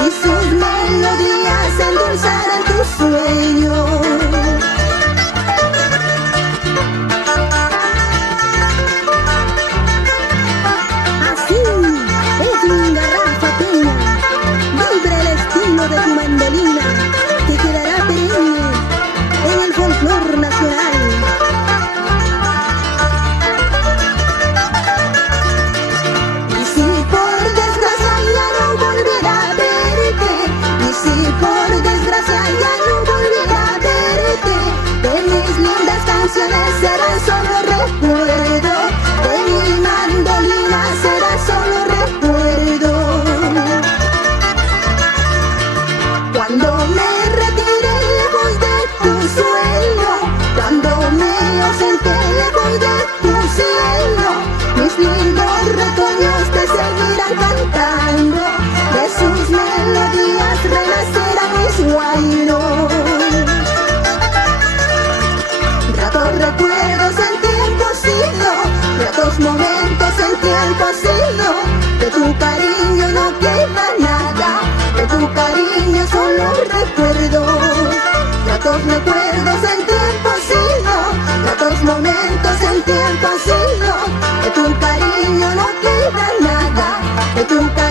Y sus melodías endulzarán tus sueños. Así es mi garrafa pequeña, vibra el estilo de tu mandolina, que quedará perenne en el folclor nacional. Será solo recuerdo, de mi mandolina será solo recuerdo. Cuando me retire lejos de tu suelo, cuando me ausente lejos de tu cielo, mis lindos retoños te seguirán cantando, de sus melodías renacerán mis guairos. Recuerdos en tiempo sido, gratos momentos en tiempo sido, de tu cariño no queda nada, de tu cariño solo recuerdos. Gratos recuerdos en tiempo sido, gratos momentos en tiempo sido, de tu cariño no queda nada, de tu cariño